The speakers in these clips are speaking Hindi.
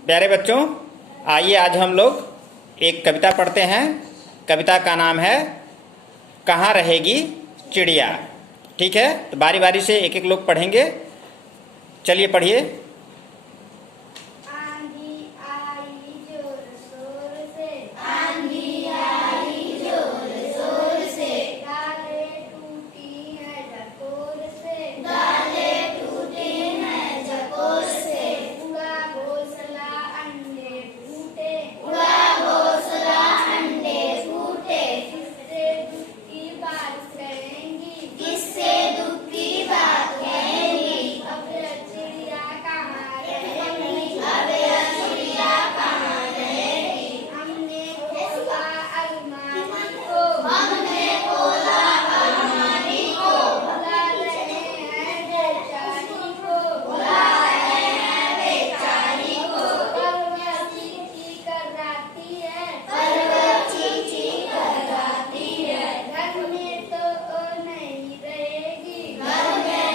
प्यारे बच्चों, आइए आज हम लोग एक कविता पढ़ते हैं। कविता का नाम है कहाँ रहेगी चिड़िया। ठीक है, तो बारी बारी से एक एक लोग पढ़ेंगे। चलिए पढ़िए। आंधी आई जोर शोर से, आंधी आई जोर शोर से, डालें टूटी हैं झकोर से, डालें टूटी हैं झकोर से, उड़ा घोंसला अंडे फूटे, उड़ा घोंसला अंडे फूटे, किससे दुख की बात कहेंगी, किससे दुख की बात कहेंगी, अब यह चिड़िया कहाँ रहेगी, अब यह चिड़िया कहाँ रहेगी, हमने खोला अलमारी को, हमने खोला अलमारी को, बुला रहे हैं बेचारी को, बुला रहे हैं बेचारी को, पर वह चींची कराती है, पर वह चींची कराती है, घर में तो नहीं रहेगी, घर में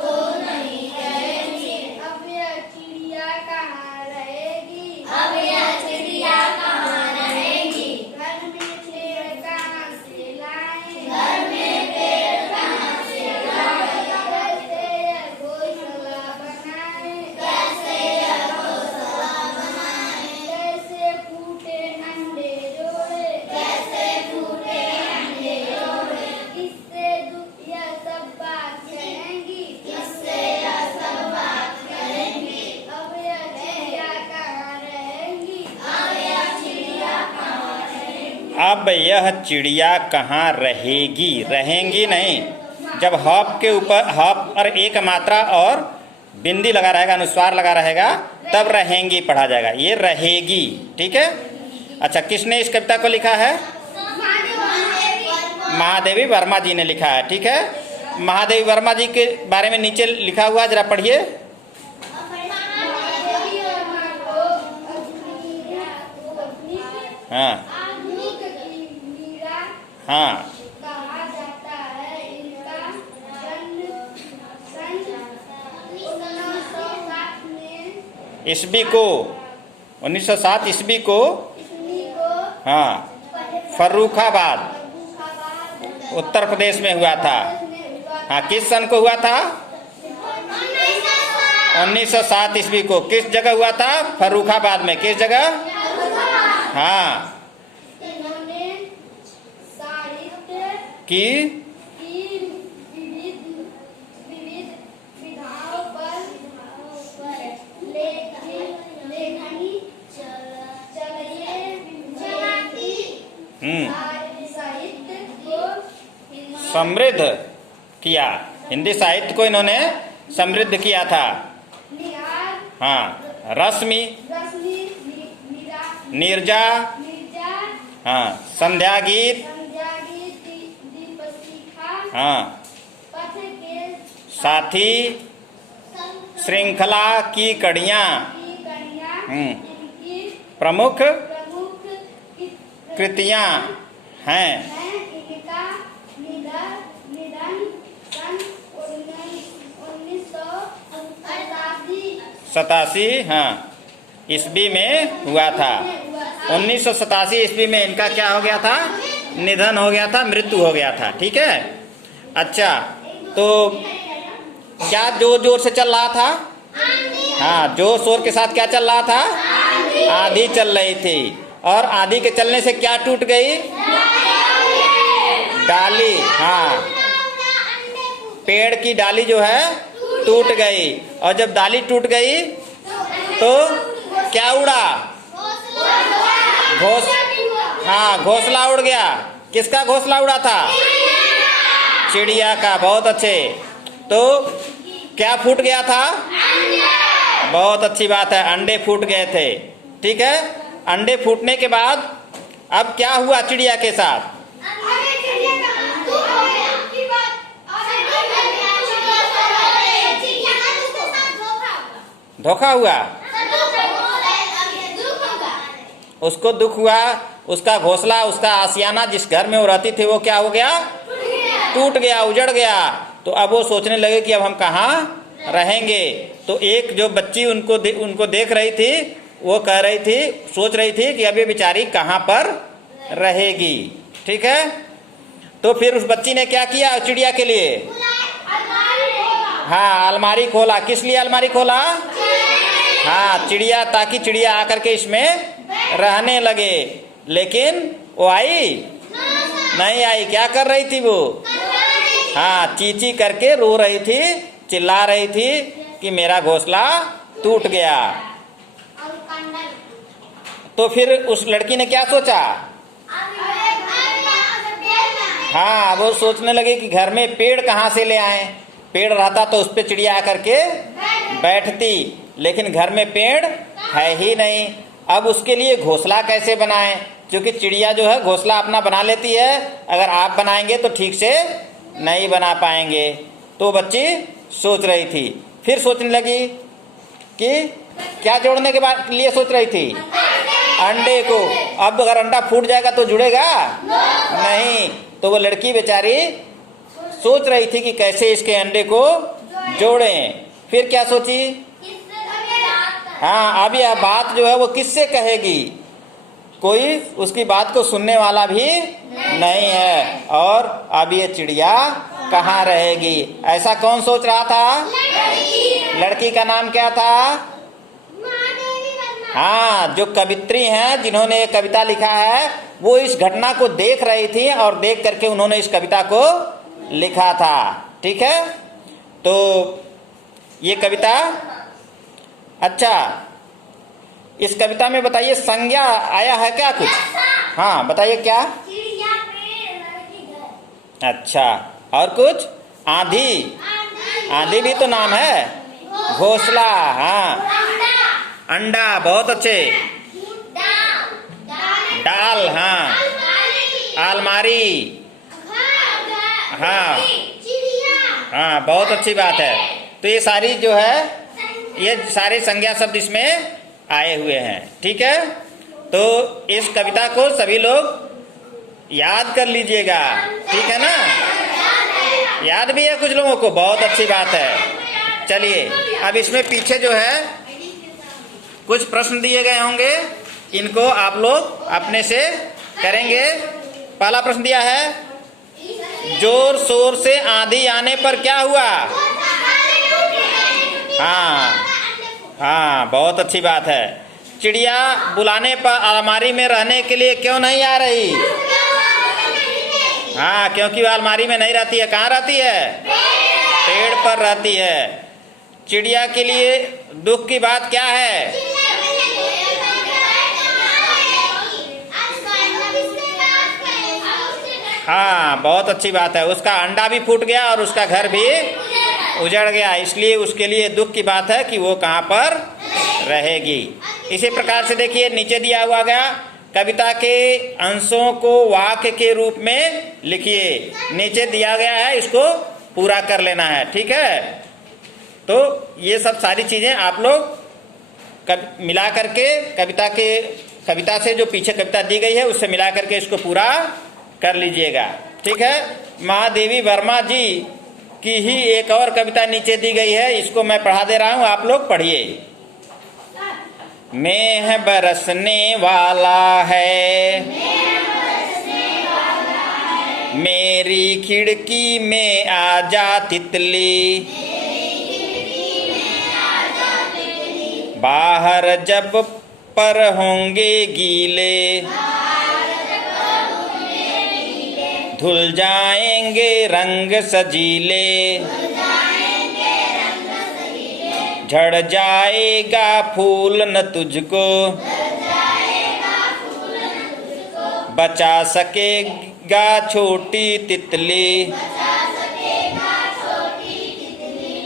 तो नहीं रहेगी, अब यह चिड़िया कहाँ रहेगी, अब यह चिड़िया कहाँ रहेगी, घर में पेड़ कहाँ से लाएं, घर में पेड़ कहाँ से लाएं, कैसे यह घोंसला बनाएं, कैसे यह घोंसला बनाएं, कैसे फूटे अंडे जोड़े, कैसे फूटे अंडे जोड़े, किससे दुख यह सब बात कहेंगी, किससे यह सब बात कहेंगी, अब यह चिड़िया कहाँ रहेंगी, अब यह चिड़िया कहाँ रहेंगी। अब यह चिड़िया कहाँ रहेगी, रहेंगी नहीं। जब हॉप के ऊपर हॉप और एक मात्रा और बिंदी लगा रहेगा, अनुस्वार लगा रहेगा, तब रहेंगी पढ़ा जाएगा। ये रहेगी। ठीक है। अच्छा, किसने इस कविता को लिखा है? महादेवी वर्मा जी ने लिखा है। ठीक है, महादेवी वर्मा जी के बारे में नीचे लिखा हुआ, जरा पढ़िए। हाँ हाँ कहा जाता है, इनका जन्म सन 1907 में ईस्वी को 1907 ईस्वी को इसनी को हाँ फर्रुखाबाद उत्तर प्रदेश में हुआ था। हाँ, किस सन को हुआ था? 1907 ईस्वी को। किस जगह हुआ था? फर्रुखाबाद में। किस जगह? हाँ, इन्होंने साहित्य की की विविध विधाओं पर लेखनी चलाती, साहित्य को समृद्ध किया। हिंदी साहित्य को इन्होंने समृद्ध किया था। निहार हाँ, रश्मि, रश्मि नीरजा, मिर्जा, हाँ, संध्या गीत, संध्या गीत, दीपशिखा, हाँ, पथ के साथी, श्रृंखला की कड़ियाँ, की कन्या, इनकी प्रमुख प्रमुख कृतियाँ हैं। है। इनका निधन सन 1987 हाँ, ईस्वी में हुआ था। 1987 ईस्वी में इनका क्या हो गया था? निधन हो गया था, मृत्यु हो गया था। ठीक है। अच्छा, तो क्या जोर जोर से चल रहा था? हाँ, जोर शोर के साथ क्या चल रहा था? आंधी चल रही थी। और आंधी के चलने से क्या टूट गई? डाली। हाँ, पेड़ की डाली जो है टूट गई। और जब डाली टूट गई तो क्या उड़ा? हाँ, घोंसला उड़ गया। किसका घोंसला उड़ा था? चिड़िया का। बहुत अच्छे। तो क्या फूट गया था? बहुत अच्छी बात है, अंडे फूट गए थे। ठीक है। अंडे फूटने के बाद अब क्या हुआ चिड़िया के साथ? धोखा हुआ। उसको दुख हुआ। उसका घोंसला, उसका आशियाना जिस घर में वो रहती थी, वो क्या हो गया? टूट गया, उजड़ गया। तो अब वो सोचने लगे कि अब हम कहाँ रहेंगे। तो एक जो बच्ची उनको देख रही थी, वो कह रही थी, सोच रही थी कि अब ये बेचारी कहाँ पर रहेगी। ठीक है, तो फिर उस बच्ची ने क्या किया चिड़िया के लिए? हाँ, अलमारी खोला। किस लिए अलमारी खोला? हाँ, चिड़िया, ताकि चिड़िया आकर के इसमें रहने लगे। लेकिन वो आई नहीं आई। क्या कर रही थी वो? हाँ, चींची करके रो रही थी, चिल्ला रही थी कि मेरा घोंसला टूट गया। तो फिर उस लड़की ने क्या सोचा? हाँ, वो सोचने लगी कि घर में पेड़ कहाँ से ले आए। पेड़ रहता तो उस पे चिड़िया आकर के बैठती, लेकिन घर में पेड़ है ही नहीं। अब उसके लिए घोंसला कैसे बनाएं? क्योंकि चिड़िया जो है घोंसला अपना बना लेती है, अगर आप बनाएंगे तो ठीक से नहीं बना पाएंगे। तो बच्ची सोच रही थी, फिर सोचने लगी कि क्या जोड़ने के बाद लिए सोच रही थी? अंडे को। अब अगर अंडा फूट जाएगा तो जुड़ेगा नहीं। तो वो लड़की बेचारी सोच रही थी कि कैसे इसके अंडे को जोड़ें। फिर क्या सोची? हाँ, अब यह बात जो है वो किससे कहेगी? कोई उसकी बात को सुनने वाला भी नहीं है। और अब ये चिड़िया कहाँ रहेगी? ऐसा कौन सोच रहा था? लड़की का नाम क्या था? हाँ, जो कवित्री हैं, जिन्होंने कविता लिखा है, वो इस घटना को देख रही थी और देख करके उन्होंने इस कविता को लिखा था। ठीक है, तो ये कविता, अच्छा, इस कविता में बताइए संज्ञा आया है क्या कुछ? हाँ, बताइए क्या? अच्छा, और कुछ? आंधी। आंधी भी तो नाम है। घोंसला, हाँ। अंडा, बहुत अच्छे। डाल, हाँ। अलमारी, हाँ हाँ, बहुत अच्छी बात है। तो ये सारी जो है, ये सारे संज्ञा शब्द इसमें आए हुए हैं। ठीक है, तो इस कविता को सभी लोग याद कर लीजिएगा। ठीक है ना? याद भी है कुछ लोगों को, बहुत अच्छी बात है। चलिए, अब इसमें पीछे जो है कुछ प्रश्न दिए गए होंगे, इनको आप लोग अपने से करेंगे। पहला प्रश्न दिया है, जोर शोर से आंधी आने पर क्या हुआ? हाँ हाँ, बहुत अच्छी बात है। चिड़िया बुलाने पर अलमारी में रहने के लिए क्यों नहीं आ रही? हाँ, क्योंकि वह अलमारी में नहीं रहती है। कहाँ रहती है? पेड़ पर रहती है। चिड़िया के लिए दुख की बात क्या है? हाँ, बहुत अच्छी बात है। उसका अंडा भी फूट गया और उसका घर भी उजड़ गया, इसलिए उसके लिए दुख की बात है कि वो कहाँ पर रहेगी। इसी प्रकार से देखिए, नीचे दिया हुआ गया, कविता के अंशों को वाक्य के रूप में लिखिए। नीचे दिया गया है, इसको पूरा कर लेना है। ठीक है, तो ये सब सारी चीजें आप लोग मिला करके कविता से जो पीछे कविता दी गई है उससे मिला करके इसको पूरा कर लीजिएगा। ठीक है, महादेवी वर्मा जी की ही एक और कविता नीचे दी गई है, इसको मैं पढ़ा दे रहा हूं, आप लोग पढ़िए। मेह बरसने वाला है, मेरी खिड़की में आजा तितली, बाहर जब पर होंगे गीले, धुल जाएंगे रंग सजीले, झड़ जाएगा फूल न तुझको, बचा सकेगा छोटी तितली,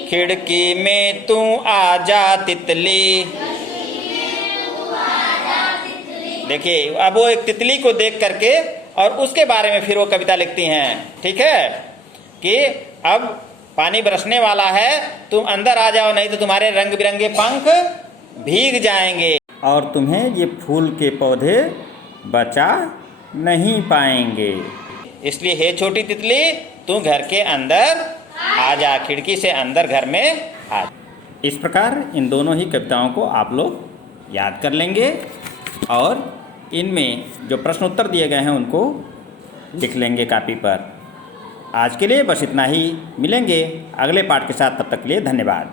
खिड़की में तू आजा तितली। देखिए, अब वो एक तितली को देख करके और उसके बारे में फिर वो कविता लिखती हैं। ठीक है, कि अब पानी बरसने वाला है, तुम अंदर आ जाओ, नहीं तो तुम्हारे रंग बिरंगे पंख भीग जाएंगे और तुम्हें ये फूल के पौधे बचा नहीं पाएंगे। इसलिए हे छोटी तितली, तू घर के अंदर आ जा, खिड़की से अंदर घर में आ। इस प्रकार इन दोनों ही कविताओं को आप लोग याद कर लेंगे और इनमें जो प्रश्न उत्तर दिए गए हैं उनको लिख लेंगे कापी पर। आज के लिए बस इतना ही, मिलेंगे अगले पाठ के साथ, तब तक के लिए धन्यवाद।